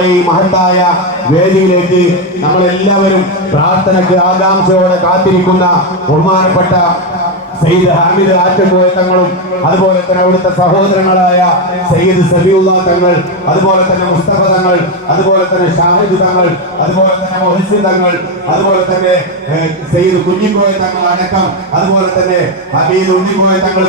ഈ മഹത്തായ വേദിയിലേക്ക് നമ്മളെല്ലാവരും പ്രാർത്ഥനയ്ക്ക് ആകാംക്ഷയോടെ കാത്തിരിക്കുന്ന ബഹുമാനപ്പെട്ട സയ്യിദ് ഹാമിദ് ആറ്റക്കോയ തങ്ങളും അതുപോലെ തന്നെ അവിടുത്തെ സഹോദരങ്ങളായ സയ്യിദ് സബിയുള്ള തങ്ങൾ അതുപോലെ തന്നെ മുസ്തഫ തങ്ങൾ അതുപോലെ തന്നെ ഷാഹിദ് തങ്ങൾ അതുപോലെ തന്നെ മൊഹിസിൻ തങ്ങൾ അതുപോലെ തന്നെ സയ്യിദ് കുഞ്ഞിക്കോയ തങ്ങൾ അടക്കം അതുപോലെ തന്നെ ഹബീദ് ഉണ്ണിക്കോയ തങ്ങൾ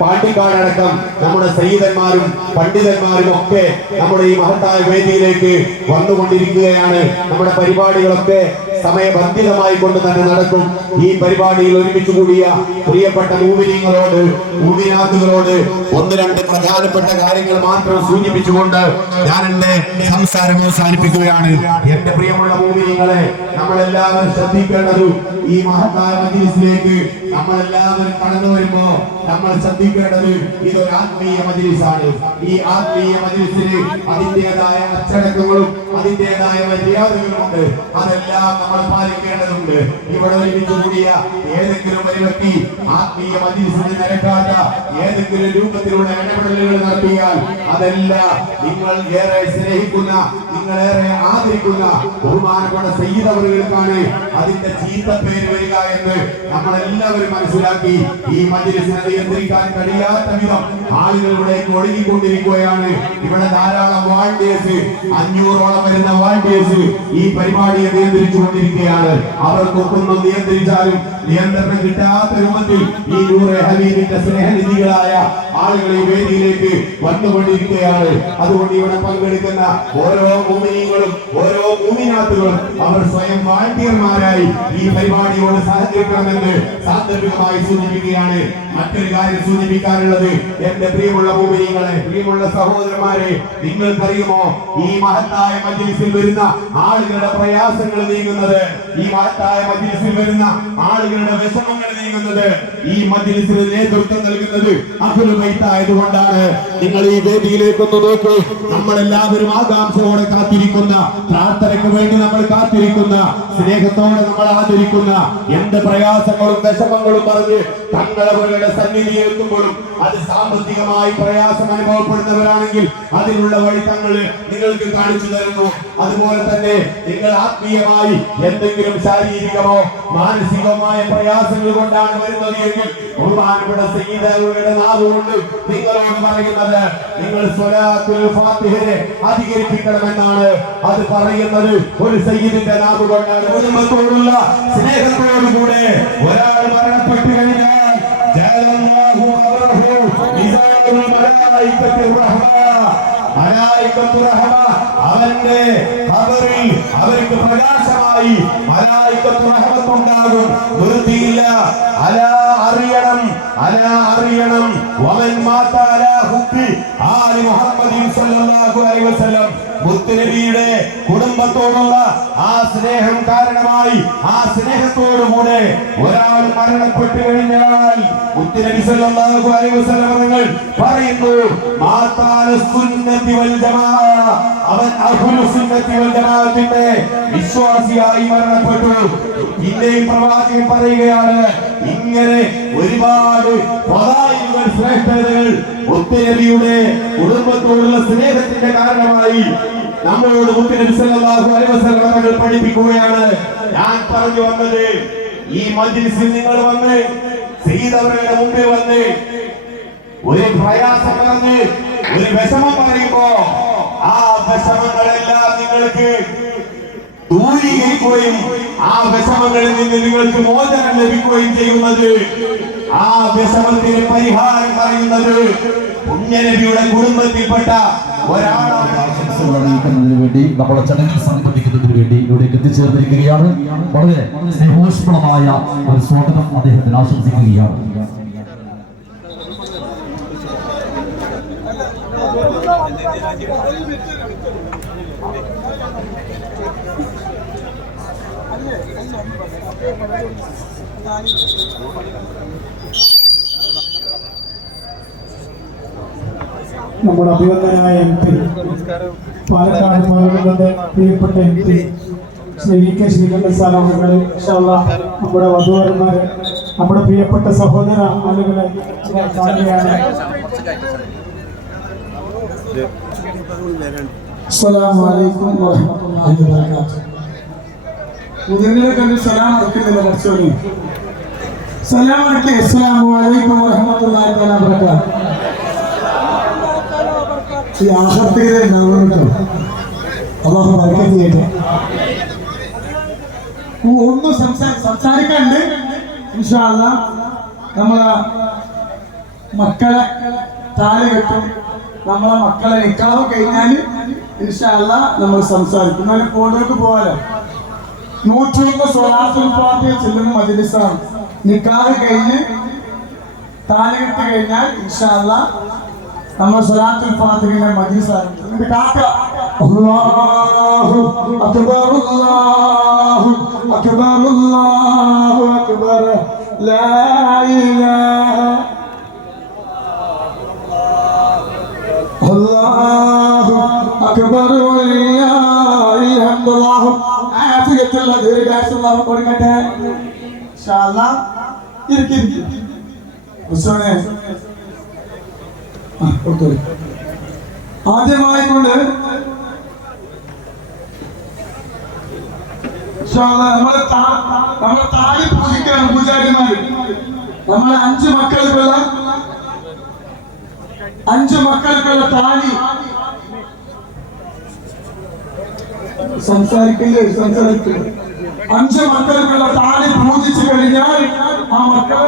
പാട്ടിക്കാടക്കം നമ്മുടെ സയ്യിദന്മാരും പണ്ഡിതന്മാരും ഒക്കെ നമ്മുടെ ഈ മഹത്തായ വേദിയിലേക്ക് വന്നുകൊണ്ടിരിക്കുകയാണ്. നമ്മുടെ പരിപാടികളൊക്കെ സമയബന്ധിതമായി കൊണ്ട് തന്നെ നടക്കും. ഈ പരിപാടിയിൽ ഒരുമിച്ച് കൂടിയ പ്രിയപ്പെട്ട മൂവിനിങ്ങളോട് മൂവിനാഥുകളോട് ഒന്ന് രണ്ട് പ്രധാനപ്പെട്ട കാര്യങ്ങൾ മാത്രം സൂചിപ്പിച്ചുകൊണ്ട് ഞാൻ എന്റെ സംസാരം അവസാനിപ്പിക്കുകയാണ്. എന്റെ പ്രിയമുള്ള മൂവിനിങ്ങളെ നമ്മളെല്ലാവരും ശ്രദ്ധിക്കേണ്ടത് ഈ മഹത്തായ മജിലിസിലേക്ക് നമ്മളെല്ലാവരും കടന്നു വരുമ്പോ നമ്മൾ ശ്രദ്ധിക്കേണ്ടത് ഇതൊരു ആത്മീയ മജിലിസാണ്. ഈ ആത്മീയ മജിലിസിന് അതിന്റെതായ അച്ചടക്കങ്ങളും അതിന്റെതായ മര്യാദകളുമുണ്ട് അതെല്ലാം നമ്മൾ പാലിക്കേണ്ടതുണ്ട്. ഇവിടെ ഒരുമിച്ച് കൂടിയ ഏതെങ്കിലും ഒരു വ്യക്തി ആത്മീയ മജിലിസിന് നിരക്കാത്ത ഏതെങ്കിലും രൂപത്തിലുള്ള ഇടപെടലുകൾ നടത്തിയാൽ അതെല്ലാം നിങ്ങൾ ഏറെ സ്നേഹിക്കുന്ന നിങ്ങൾ ഏറെ ആദരിക്കുന്ന ബഹുമാനപ്പെട്ട സയ്യിദവറുകൾക്കാണ് അതിന്റെ ചീത്ത പേര് വരിക എന്ന് നമ്മളെല്ലാവരും മനസ്സിലാക്കി ഈ മജിലിസിനെ നിയന്ത്രിക്കാൻ കഴിയാത്ത വിധം ആളുകൾ ഇവിടേക്ക് ഒഴുകിക്കൊണ്ടിരിക്കുകയാണ്. ഇവിടെ ധാരാളം വാളണ്ടിയേഴ്സ് അഞ്ഞൂറോളം വരുന്ന വാളണ്ടിയേഴ്സ് ഈ പരിപാടിയെ നിയന്ത്രിച്ചു കൊണ്ടിരിക്കുകയാണ് അവർക്കൊക്കെ ഒന്നും നിയന്ത്രിച്ചാലും നിയന്ത്രണം കിട്ടാത്ത രൂപത്തിൽ ഈ നൂറ് ഹബീബിന്റെ സ്നേഹനിധികളായ ആളുകളെ വേദിയിലേക്ക് വന്നുകൊണ്ടിരിക്കുകയാണ്. അതുകൊണ്ട് ഇവിടെ പങ്കെടുക്കുന്ന ഓരോ ഭൂമിനികളും ഓരോ ഭൂമിനാത്തുകളും അവർ സ്വയം വാളണ്ടിയർമാരായി ഈ പരിപാടിയോട് സഹകരിക്കണമെന്ന് സാന്ദർഭികമായി സൂചിപ്പിക്കുകയാണ്. മറ്റൊരു കാര്യം സൂചിപ്പിക്കാനുള്ളത് എന്റെ പ്രിയമുള്ള ഭൂമിനികളെ പ്രിയമുള്ള സഹോദരന്മാരെ നിങ്ങൾക്കറിയുമോ? ഈ മഹത്തായ മജ്ലിസിൽ വരുന്ന ആളുകളുടെ പ്രയാസങ്ങൾ നീങ്ങുന്നത് ഈ മഹത്തായ മജ്ലിസിൽ വരുന്ന ആളുകളുടെ വിഷമങ്ങൾ നീങ്ങുന്നത് ഈ മജ്ലിസിന് നേതൃത്വം നൽകുന്നത് അഹുലുമൈത്തായതുകൊണ്ടാണ് നിങ്ങൾ ഈ വേദിയിലേക്ക് ഒന്ന് നോക്കൂ. നമ്മളെല്ലാവരും ആകാംക്ഷയോടെ കാത്തിരിക്കുന്ന പ്രാർത്ഥനയ്ക്ക് വേണ്ടി നമ്മൾ കാത്തിരിക്കുന്ന സ്നേഹത്തോടെ നമ്മൾ ആദരിക്കുന്ന എന്ത് പ്രയാസങ്ങളും വിഷമങ്ങളും പറഞ്ഞ് തങ്ങളവരുടെ സന്നിധി എത്തുമ്പോഴും അത് സാമ്പത്തികമായി പ്രയാസം അനുഭവപ്പെടുന്നവരാണെങ്കിൽ അതിനുള്ള വഴി തങ്ങൾ നിങ്ങൾക്ക് കാണിച്ചു തരുന്നു. അതുപോലെ തന്നെ നിങ്ങൾ ആത്മീയമായി എന്തെങ്കിലും ശാരീരികമോ മാനസികമായ പ്രയാസങ്ങൾ കൊണ്ടാണ് വരുന്നത് എങ്കിൽ നാവുകൊണ്ട് നിങ്ങളോട് പറയുന്നത് നിങ്ങൾ ഫാത്തിഹയെ അധികരിപ്പിക്കണമെന്നാണ് അത് പറയുന്നത്. ഒരു സയ്യിദിന്റെ നാവ് കൊണ്ടാണ് സ്നേഹത്തോടുകൂടെ ഒരാൾ മരണപ്പെട്ടു കഴിഞ്ഞാൽ അവന്റെ ഖബറിൽ അവർക്ക് പ്രകാശമായി മലായികത്തു റഹ്മത്ത് ഉണ്ടാകും. വൃത്തിയില്ല. അല അറിയണം. അല അറിയണം. വമൻ മാത അലാ ഹുബ്ബി. ആലി മുഹമ്മദിൻ സല്ലല്ലാഹു അലൈഹി വസല്ലം. മുത്തുനബിയുടെ കുടുംബത്തോടുള്ള ആ സ്നേഹം കാരണമായി ആ സ്നേഹത്തോടുകൂടെ ഒരാൾ മരണപ്പെട്ടു കഴിഞ്ഞാൽ മുത്തുനബി സല്ലല്ലാഹു അലൈഹി വസല്ലം പറയുന്നു മാതാല സുന്നത്തി വൽ ജമാഅ. അവൻ അഹ്ലു സുന്നത്തി വൽ ജമാഅത്തിന്റെ വിശ്വാസിയായി മരണപ്പെട്ടു. പിന്നെയും പ്രവാചകൻ പറയുകയാണ് ഇങ്ങനെ ഒരുപാട് ശ്രേഷ്ഠതകൾ മുത്തുനബിയുടെ കുടുംബത്തോടുള്ള സ്നേഹത്തിന്റെ കാരണമായി നമ്മളോട് മുത്തുനബി സല്ലല്ലാഹു അലൈഹി വസല്ലം പഠിപ്പിക്കുകയാണ്. ഞാൻ പറഞ്ഞു വന്നത് ഈ മജ്ലിസിൽ നിങ്ങൾ വന്ന് സീതവരുടെ മുമ്പിൽ വന്ന് ഒരു പ്രയാസം പറഞ്ഞ് ഒരു വിഷമം പറയുമ്പോ ആ വിഷമങ്ങളെല്ലാം നിങ്ങൾക്ക് ദൂരീകരിക്കുകയും ആ വിഷമങ്ങളിൽ നിന്ന് നിങ്ങൾക്ക് മോചനം ലഭിക്കുകയും ചെയ്യുന്നത്. ആ വിഷമത്തിന് പരിഹാരം പറയുന്നത് പുണ്യനബിയുടെ കുടുംബത്തിൽപ്പെട്ട ഒരാളാണ്. വേണ്ടി നമ്മുടെ ചടങ്ങിൽ സംഘടിപ്പിക്കുന്നതിന് വേണ്ടി ഇവിടേക്ക് എത്തിച്ചേർന്നിരിക്കുകയാണ്. വളരെ സ്നേഹോഷ്മളമായ ഒരു സ്വാഗതം അദ്ദേഹത്തിന് ആശംസിക്കുകയാണ്. നമ്മുടെ അഭിനന്ദനായ എം പി. പാലക്കാട് പാർലമെന്റിന്റെ പ്രിയപ്പെട്ട M P. Shri V K Sreekandan sir അവരുടെ നമ്മുടെ വധുവരന്മാരെ നമ്മുടെ പ്രിയപ്പെട്ട സഹോദര ആളുകളെ കാണുകയാണ്. അസ്സലാമലൈക്കും വാഹമത്തല്ലാഹി വാബർകാതുഹു മുതിർന്നവരെ കണ്ട് സലാം അടക്കുന്നില്ല പഠിച്ചോളൂ സലാം അടക്കി അസ്സലാം അലൈക്കും വറഹ്മത്തുള്ളാഹി തആല വബറകാതുഹു ഈ ആഹർത്തികത ഉണ്ടാവണം കേട്ടോ? അള്ളാഹു ബർക്കത്ത് ചെയ്യട്ടെ നമ്മളെ മക്കളെ താലി കെട്ടും. നമ്മളെ മക്കളെ നിക്കാവ് കഴിഞ്ഞാൽ ഇൻഷാല്ല നമ്മൾ സംസാരിക്കും. എന്നാലും കോടിലേക്ക് പോകാലോ നൂറ്റൊന്ന് സ്വലാത്തുൽ ഫാത്തിഹ ചെല്ലുന്ന മജ്ലിസാണ്. നിക്കാഹ് കഴിഞ്ഞ് താലി കെട്ട് കഴിഞ്ഞാൽ ഇൻഷാല്ല നമ്മൾ സ്വലാത്തുൽ ഫാത്തിഹിന്റെ മജ്ലിസ് ആരംഭിക്കും. കാക്ക. അല്ലാഹു അക്ബർ അല്ലാഹു അക്ബർ അല്ലാഹു അക്ബർ. ലാ ഇലാഹ അല്ലാഹു അക്ബർ. വലില്ലാഹിൽ ഹംദ് ആഫിയത്തുള്ള ദീർഘായുസ്സുള്ള കൊടുക്കട്ടെ ആദ്യമായി കൊണ്ട് നമ്മളെ നമ്മളെ താലി പൂജിക്കാണ് പൂജാരിമാര്. നമ്മളെ അഞ്ച് മക്കൾക്കുള്ള അഞ്ച് മക്കൾക്കുള്ള താലി സംസാരിക്കില്ലേ സംസാരിക്കില്ല അഞ്ച് മക്കൾക്കുള്ള താലി പൂജിച്ചു കഴിഞ്ഞാൽ ആ മക്കൾ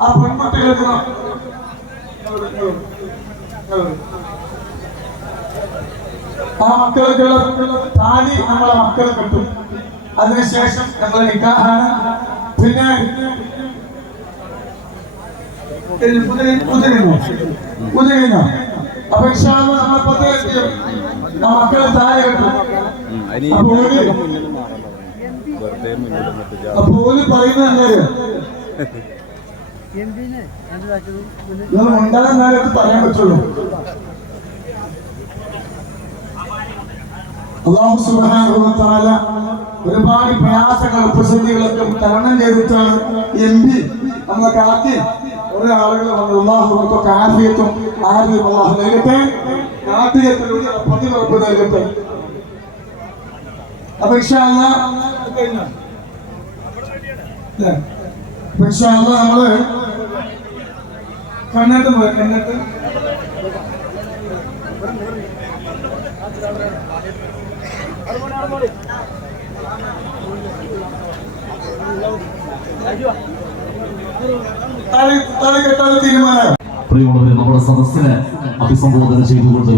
ആ പെൺകുട്ടികൾക്ക് ആ മക്കൾക്കുള്ള താലി നമ്മളെ മക്കൾ കിട്ടും. അതിനുശേഷം നമ്മൾ നിക്കാഹാണ്. പിന്നെ ഉദയനോ അപ്പൊ ഇൻഷാല്ല നമ്മളെ പത്ത് ആ മക്കളെ താഴെ കിട്ടും. അപ്പൊ ഓൽ അപ്പൊ ഓൽ പറയുന്നത് എന്തായാലും നിങ്ങൾ ഉണ്ടാകാൻ നേരത്ത് പറയാൻ പറ്റുള്ളൂ. അള്ളാഹു സുബ്ഹാനഹു വ തആല ഒരുപാട് പ്രയാസങ്ങൾ പ്രതിസന്ധികളൊക്കെ തരണം ചെയ്തിട്ടാണ് എം പി നമ്മളെ കാത്തി കുറെ ആളുകൾ വന്ന് അള്ളാഹു അവർക്കൊക്കെ ആഫിയത്തും ആരോഗ്യം അള്ളാഹു നൽകട്ടെ. നാട്ടികത്തിലൂടെ പ്രതിപറപ്പ് നൽകട്ടെ. അപ്പൊ നമ്മൾ കണ്ണട്ട് പോയി കണ്ണട്ട്. പ്രിയമുള്ളവരെ നമ്മുടെ സദസ്സിനെ അഭിസംബോധന ചെയ്തുകൊണ്ട്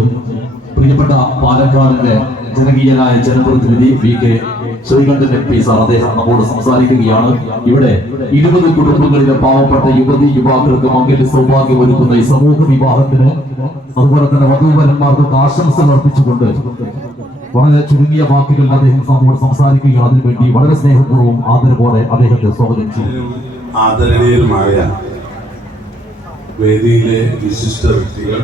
പ്രിയപ്പെട്ട പാലക്കാടിന്റെ ജനകീയനായ ജനപ്രതിനിധി V K Sreekandan M P sir അദ്ദേഹം നമ്മോട് സംസാരിക്കുകയാണ്. ഇവിടെ ഇരുപത് കുടുംബങ്ങളിലെ പാവപ്പെട്ട യുവതി യുവാക്കൾക്ക് മംഗല്യ സൗഭാഗ്യം ഒരുക്കുന്ന ഈ സമൂഹ വിവാഹത്തിന് അതുപോലെ തന്നെ വധൂവരന്മാർക്ക് ആശംസകൾ അർപ്പിച്ചുകൊണ്ട് വളരെ ചുരുങ്ങിയ വാക്കുകളിൽ അദ്ദേഹം നമ്മോട് സംസാരിക്കുകയാണ്. അതിനുവേണ്ടി വളരെ സ്നേഹപൂർവം ആദരവോടെ അദ്ദേഹത്തെ സ്വാഗതം ചെയ്തു ആദരണീയരുമായ വേദിയിലെ വിശിഷ്ട വ്യക്തികൾ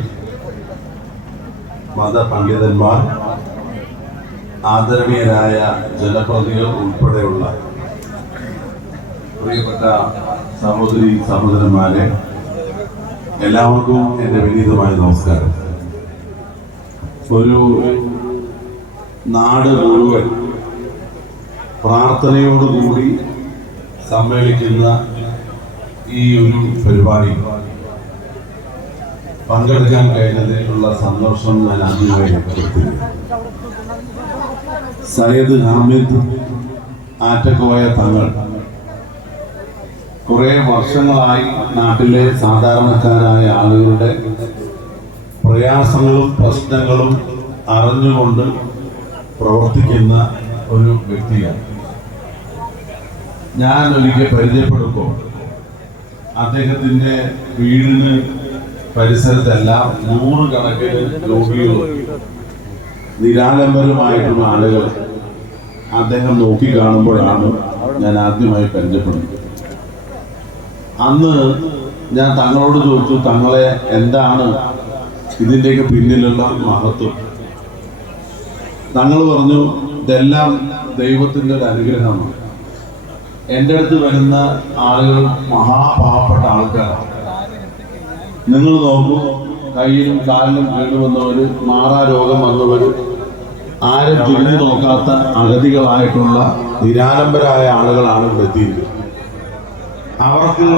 മതപണ്ഡിതന്മാർ ആദരണീയരായ ജനപ്രതിനിധികൾ ഉൾപ്പെടെയുള്ള പ്രിയപ്പെട്ട സഹോദരി സഹോദരന്മാരെ എല്ലാവർക്കും എന്റെ വിനീതമായ നമസ്കാരം. ഒരു നാട് മുഴുവൻ പ്രാർത്ഥനയോടുകൂടി സമ്മേളിക്കുന്ന ഈ ഒരു പരിപാടി പങ്കെടുക്കാൻ കഴിഞ്ഞതിലുള്ള സന്തോഷം ഞാൻ ആദ്യമായി രേഖപ്പെടുത്തുന്നു. സയ്യദ് ഹാമിദ് ആറ്റക്കോയ തങ്ങൾ കുറെ വർഷങ്ങളായി നാട്ടിലെ സാധാരണക്കാരായ ആളുകളുടെ പ്രയാസങ്ങളും പ്രശ്നങ്ങളും അറിഞ്ഞുകൊണ്ട് പ്രവർത്തിക്കുന്ന ഒരു വ്യക്തിയാണ്. ഞാൻ ഒരിക്കൽ പരിചയപ്പെടുമ്പോൾ അദ്ദേഹത്തിന്റെ വീടിന് പരിസരത്തെല്ലാം നൂറുകണക്കിന് രോഗികളും നിരാലംബരമായിട്ടുള്ള ആളുകൾ അദ്ദേഹം നോക്കി കാണുമ്പോഴാണ് ഞാൻ ആദ്യമായി പരിചയപ്പെടുന്നത്. അന്ന് ഞാൻ തങ്ങളോട് ചോദിച്ചു തങ്ങളെ എന്താണ് ഇതിന്റെയൊക്കെ പിന്നിലുള്ള മഹത്വം? തങ്ങൾ പറഞ്ഞു ഇതെല്ലാം ദൈവത്തിന്റെ ഒരു അനുഗ്രഹമാണ്. എന്റെ അടുത്ത് വരുന്ന ആളുകൾ മഹാപാവപ്പെട്ട ആൾക്കാരാണ് നിങ്ങൾ നോക്കൂ കയ്യിലും കാലിലും കേടുവന്നവര് മാറാ രോഗം വന്നവര് ആരും തിരിഞ്ഞു നോക്കാത്ത അഗതികളായിട്ടുള്ള നിരാലംബരായ ആളുകളാണ് ഇവിടെ എത്തിയിരിക്കുന്നത്. അവർക്ക്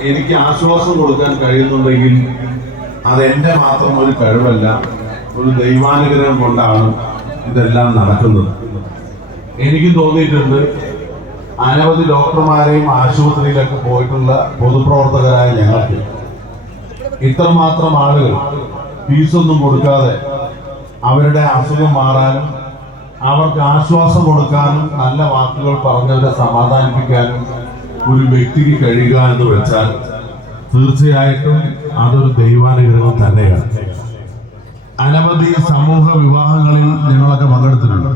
എനിക്ക് ആശ്വാസം കൊടുക്കാൻ കഴിയുന്നുണ്ടെങ്കിൽ അതെന്റെ മാത്രം ഒരു കഴിവല്ല ഒരു ദൈവാനുഗ്രഹം കൊണ്ടാണ് ഇതെല്ലാം നടക്കുന്നത്. എനിക്ക് തോന്നിയിട്ടുണ്ട് അനവധി ഡോക്ടർമാരെയും ആശുപത്രിയിലൊക്കെ പോയിട്ടുള്ള പൊതുപ്രവർത്തകരായ ഞങ്ങൾക്ക്. ഇത്രമാത്രം ആളുകൾ ഫീസൊന്നും കൊടുക്കാതെ അവരുടെ അസുഖം മാറാനും അവർക്ക് ആശ്വാസം കൊടുക്കാനും നല്ല വാക്കുകൾ പറഞ്ഞവരെ സമാധാനിപ്പിക്കാനും ഒരു വ്യക്തിക്ക് കഴിയുക എന്ന് വെച്ചാൽ തീർച്ചയായിട്ടും അതൊരു ദൈവാനുഗ്രഹം തന്നെയാണ്. അനവധി സമൂഹ വിവാഹങ്ങളിൽ ഞങ്ങളൊക്കെ പങ്കെടുത്തിട്ടുണ്ട്.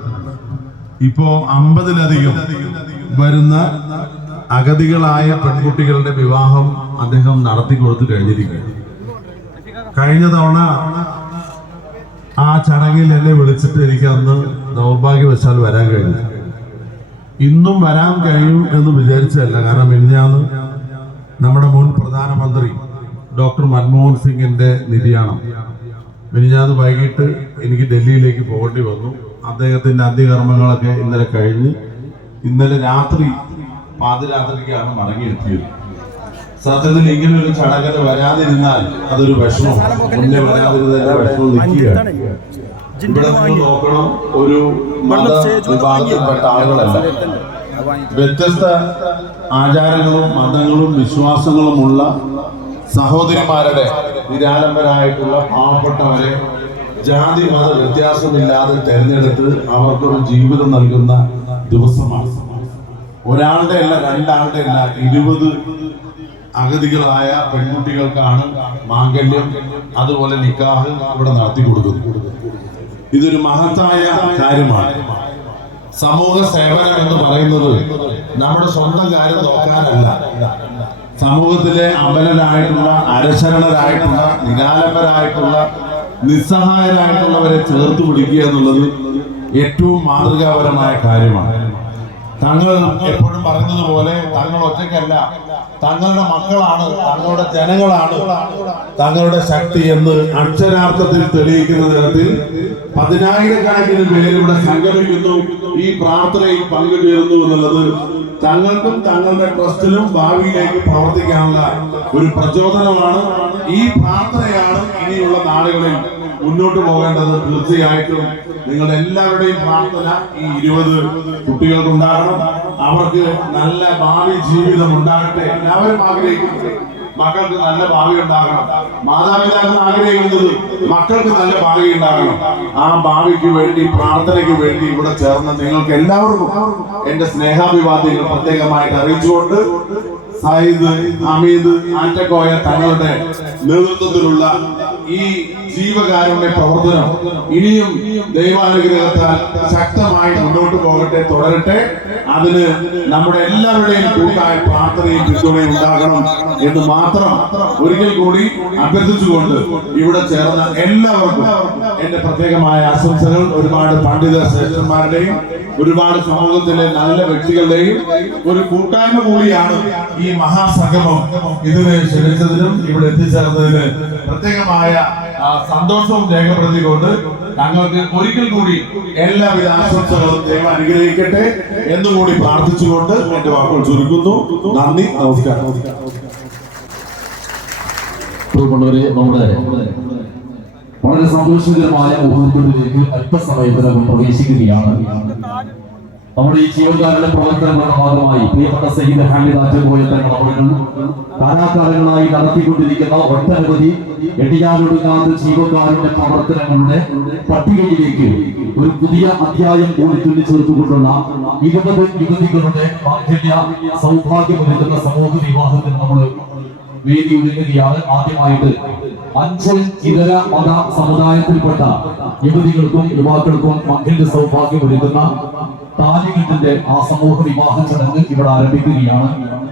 ഇപ്പോ അമ്പതിലധികം വരുന്ന അഗതികളായ പെൺകുട്ടികളുടെ വിവാഹം അദ്ദേഹം നടത്തി കൊടുത്തു കഴിഞ്ഞിരിക്കുകയാണ്. കഴിഞ്ഞ തവണ ആ ചടങ്ങിൽ എന്നെ വിളിച്ചിട്ട് എനിക്ക് അന്ന് ദൗർഭാഗ്യവശാൽ വരാൻ കഴിഞ്ഞു. ഇന്നും വരാൻ കഴിയും എന്ന് വിചാരിച്ചല്ല കാരണം ഇന്നാന്ന് നമ്മുടെ മുൻ പ്രധാനമന്ത്രി ഡോക്ടർ മൻമോഹൻ സിംഗിന്റെ നിര്യാണം. മിനിഞ്ഞാന്ന് വൈകിട്ട് എനിക്ക് ഡൽഹിയിലേക്ക് പോകേണ്ടി വന്നു. അദ്ദേഹത്തിന്റെ അന്ത്യകർമ്മങ്ങളൊക്കെ ഇന്നലെ കഴിഞ്ഞ് ഇന്നലെ രാത്രി പാതിരാത്രിക്കാണ് മടങ്ങിയെത്തിയത്. സത്യത്തിൽ ഇങ്ങനെ ഒരു ചടങ്ങിന് വരാതിരുന്നാൽ അതൊരു വിഷമം. മുന്നേ വരാതിരുന്നതിന്റെ വിഷമം നിൽക്കുകയാണ്. ഇവിടെ നോക്കണം ഒരു മത വിഭാഗത്തിൽപ്പെട്ട ആളുകളല്ല. വ്യത്യസ്ത ആചാരങ്ങളും മതങ്ങളും വിശ്വാസങ്ങളുമുള്ള സഹോദരിമാരുടെ നിരാലംബരായിട്ടുള്ള പാവപ്പെട്ടവരെ ജാതി മത വ്യത്യാസമില്ലാതെ തെരഞ്ഞെടുത്ത് അവർക്കൊരു ജീവിതം നൽകുന്ന ദിവസമാണ്. ഒരാളുടെ അല്ല രണ്ടാളുടെ അല്ല ഇരുപത് അഗതികളായ പെൺകുട്ടികൾക്കാണ് മാംഗല്യം അതുപോലെ നിക്കാഹ് ഇവിടെ നടത്തി കൊടുക്കുന്നത്. ഇതൊരു മഹത്തായ കാര്യമാണ്. സമൂഹ സേവനം എന്ന് പറയുന്നത് നമ്മുടെ സ്വന്തം കാര്യം നോക്കാനല്ല. സമൂഹത്തിലെ അമലരായിട്ടുള്ള അരശരണരായിട്ടുള്ള നിരാലംബരായിട്ടുള്ള നിസ്സഹായരായിട്ടുള്ളവരെ ചേർത്ത് പിടിക്കുക എന്നുള്ളത് ഏറ്റവും മാതൃകാപരമായ കാര്യമാണ്. തങ്ങൾ എപ്പോഴും പറയുന്നത് പോലെ തങ്ങൾ ഒറ്റയ്ക്കല്ല. തങ്ങളുടെ മക്കളാണ് തങ്ങളുടെ ജനങ്ങളാണ് തങ്ങളുടെ ശക്തി എന്ന് അക്ഷരാർത്ഥത്തിൽ തെളിയിക്കുന്ന തരത്തിൽ പതിനായിരക്കണക്കിന് പേരിവിടെ സംഘടിക്കുന്നു ഈ പ്രാർത്ഥനയിൽ പങ്കുചേരുന്നു എന്നുള്ളത് തങ്ങൾക്കും തങ്ങളുടെ ട്രസ്റ്റിലും ഭാവിയിലേക്ക് പ്രവർത്തിക്കാനുള്ള ഒരു പ്രചോദനമാണ്. ഈ പ്രാർത്ഥനയാണ് ഇനിയുള്ള നാളുകളിൽ മുന്നോട്ട് പോകേണ്ടത് തീർച്ചയായിട്ടും നിങ്ങളുടെ എല്ലാവരുടെയും പ്രാർത്ഥന ഈ ഇരുപത് കുട്ടികൾക്കുണ്ടാകണം. അവർക്ക് നല്ല ഭാവി ജീവിതം ഉണ്ടാകട്ടെ. എല്ലാവരും ആഗ്രഹിക്കുന്നത് മക്കൾക്ക് നല്ല ഭാവി ഉണ്ടാകണം. മാതാപിതാക്കൾ ആഗ്രഹിക്കുന്നത് മക്കൾക്ക് നല്ല ഭാവി ഉണ്ടാകണം. ആ ഭാവിക്ക് വേണ്ടി പ്രാർത്ഥനയ്ക്ക് വേണ്ടി ഇവിടെ ചേർന്ന നിങ്ങൾക്ക് എല്ലാവർക്കും എന്റെ സ്നേഹാഭിവാദ്യങ്ങൾ പ്രത്യേകമായിട്ട് അറിയിച്ചുകൊണ്ട് സായിദ് അമീദ് ആറ്റക്കോയ തങ്ങളുടെ നേതൃത്വത്തിലുള്ള ഈ ജീവകാരുണ്യ പ്രവർത്തനം ഇനിയും ദൈവാനുഗ്രഹത്താൽ ശക്തമായി മുന്നോട്ട് പോകട്ടെ തുടരട്ടെ. അതിന് നമ്മുടെ എല്ലാവരുടെയും കൂട്ടായ പ്രാർത്ഥനയും പിന്തുണയും ഉണ്ടാകണം എന്ന് മാത്രം ഒരിക്കൽ കൂടി അഭ്യർത്ഥിച്ചുകൊണ്ട് ഇവിടെ ചേർന്ന എല്ലാവർക്കും എന്റെ പ്രത്യേകമായ ആശംസകൾ. ഒരുപാട് പണ്ഡിത ശ്രേഷ്ഠന്മാരുടെയും ഒരുപാട് സമൂഹത്തിലെ നല്ല വ്യക്തികളുടെയും ഒരു കൂട്ടായ്മ കൂടിയാണ് ഈ മഹാസംഗമം ഇതിനെ ക്ഷണിച്ചതിനും ഇവിടെ എത്തിച്ചേർന്നതിന് പ്രത്യേകമായ സന്തോഷവും രേഖപ്പെടുത്തിക്കൊണ്ട് ഞങ്ങൾക്ക് ഒരിക്കൽ കൂടി എല്ലാവിധ ആശംസകളും ദൈവം അനുഗ്രഹിക്കട്ടെ എന്നുകൂടി പ്രാർത്ഥിച്ചുകൊണ്ട് എന്റെ വാക്കുകൾ ചുരുക്കുന്നു. നന്ദി നമസ്കാരം. വളരെ സന്തോഷകരമായ മുഹൂർത്തത്തിലേക്ക് അല്പസമയത്തിനകം പ്രവേശിക്കുകയാണ്. നമ്മുടെ ഈ ജീവകാരുടെ പ്രവർത്തനങ്ങളുടെ ഭാഗമായി പ്രിയപ്പെട്ട സഹിത ഹാമിദാറ്റോയ തങ്ങൾ കലാകാരങ്ങളായി നടത്തിക്കൊണ്ടിരിക്കുന്ന ഒട്ടനവധി എടിയാനൊടുങ്ങാത്ത ജീവകാരുടെ പ്രവർത്തനങ്ങളുടെ പട്ടികയിലേക്ക് ഒരു പുതിയ അധ്യായം കൂടി തുള്ളി ചേർത്തുകൊണ്ടുള്ള ഇരുപത് യുവതികളുടെ മാധുര്യ സൗഭാഗ്യമൊരുക്കുന്ന സമൂഹ വിവാഹത്തിൽ നമ്മൾ വേദി ഒരുങ്ങുകയാണ്. ആദ്യമായിട്ട് അഞ്ച് ഇതര മത സമുദായത്തിൽപ്പെട്ട യുവതികൾക്കും യുവാക്കൾക്കും മകന്റെ സൗഭാഗ്യം ഒരുക്കുന്ന താലികെട്ടിന്റെ ആ സമൂഹ വിവാഹ ചടങ്ങ് ഇവിടെ ആരംഭിക്കുകയാണ്.